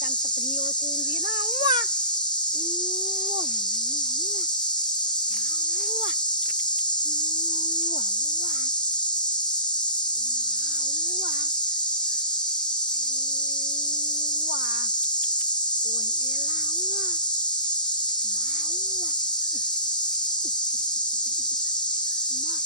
Cam sập nhiều cùn gì nào quá, mà nó nóng quá, ôi e lao quá, máu quá, má,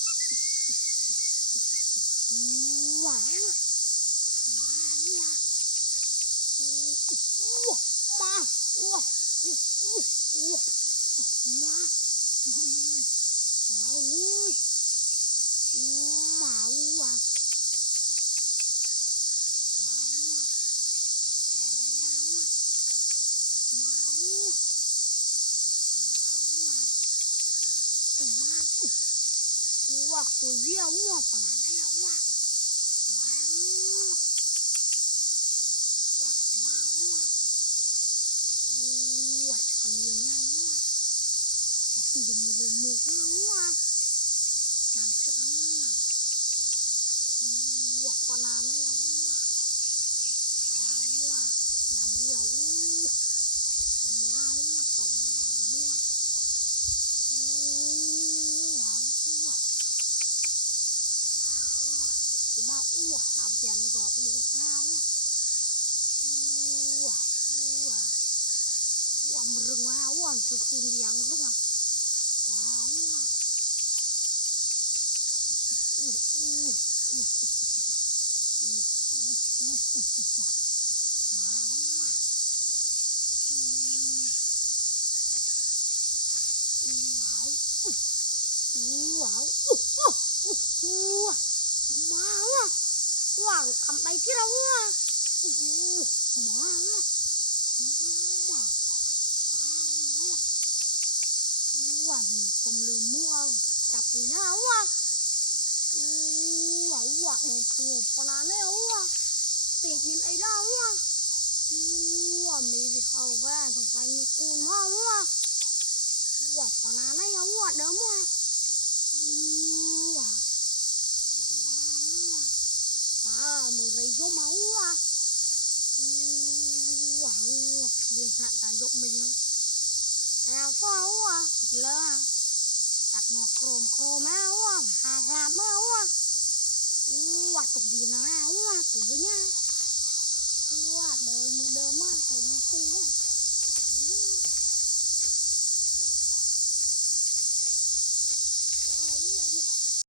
tôi viết quá, bà này quá, chắc còn nhiều nhau quá, xin được nhiều lời một nhau quá, làm sao đó quá, bà này quá, làm điều mua tổng mua. Làm việc này rồi bút hao rừng hao từ khuôn liang rừng cầm tay kia đâu tôm lừa mua chặt gì nào một thùng bà này tiệt nhìn ấy đâu mì bị hầu về thằng phải một cùn bà này đớm mười rây vô máu liền lại cả dụng mình rào phao lơ đặt nó chrome áo hà làm áo tục gì nào tụi với nha đời mưa đơm thấy tí